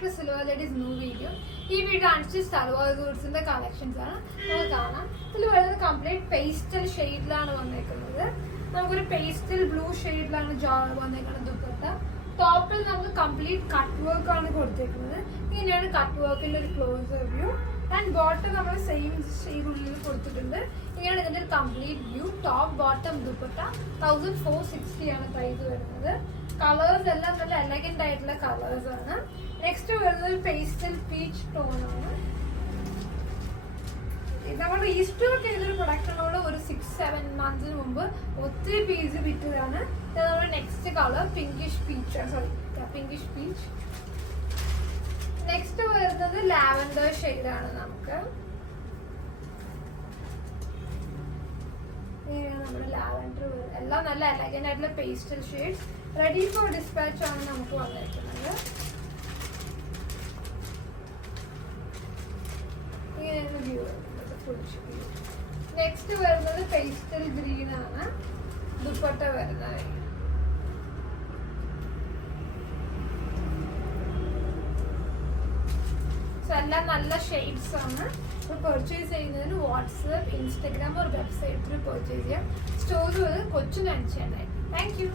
Back to silver ladies new video. ഈ video unstitch salwar സൂട്ട്സിന്റെ collections ആണ് നമുക്ക് കാണാം. ഇതിൽ വരുന്നത് കംപ്ലീറ്റ് പേസ്റ്റൽ ഷെയ്ഡിലാണ് വന്നേക്കുന്നത്. നമുക്കൊരു പേസ്റ്റൽ ബ്ലൂ ഷെയ്ഡിലാണ് വന്നേക്കുന്നത് ദുപ്പട്ട. ടോപ്പിൽ നമുക്ക് കംപ്ലീറ്റ് കട്ട് വർക്ക് ആണ് കൊടുത്തേക്കുന്നത്. ഇങ്ങനെയാണ് കട്ട് വർക്കിന്റെ ഒരു ക്ലോസ് വ്യൂ. ആൻഡ് ബോട്ടം നമ്മൾ സെയിം ഷെയ്ഡുള്ളിൽ കൊടുത്തിട്ടുണ്ട്. ഇങ്ങനെയാണ് ഇതിന്റെ ഒരു complete view. Top bottom dupatta 1460 ആണ് പ്രൈസ് വരുന്നത്. കളേഴ്സ് എല്ലാം നല്ല എലഗന്റ് ആയിട്ടുള്ള കളേഴ്സ് ആണ്. നെക്സ്റ്റ് വരുന്നത് പേസ്റ്റൽ പീച്ച് ടോൺ ആണ്. നമ്മൾ ഈസ്റ്റർ ചെയ്തൊരു പ്രൊഡക്റ്റിനോട് ഒരു 6-7 മന്ത്സിന് മുമ്പ് ഒത്തിരി പീസ് വിറ്റതാണ്. നമ്മുടെ next colour pinkish peach, pinkish peach. Next വരുന്നത് ലാവൻഡർ ഷെയ്ഡാണ്. നമുക്ക് നമ്മുടെ ലാവൻഡർ എല്ലാം നല്ല എലഗന്റ് ആയിട്ടുള്ള pastel shades. Ready for dispatch ആണ് നമുക്ക് വന്നിരിക്കുന്നത്. ഇങ്ങനെയാണ് വ്യൂ വരുന്നത്, ഫുൾ വ്യൂ. നെക്സ്റ്റ് വരുന്നത് പേസ്റ്റൽ ഗ്രീൻ ആണ് ദുപ്പട്ട വരുന്നത്. എല്ലാം നല്ല ഷെയ്ഡ്സ് ആണ്. പർച്ചേസ് ചെയ്യുന്നതിന് വാട്സ്ആപ്പ്, ഇൻസ്റ്റഗ്രാം ഒരു വെബ്സൈറ്റിൽ പർച്ചേസ് ചെയ്യാം. സ്റ്റോർ കൊച്ചിൻ അടിച്ചാൽ. Thank you.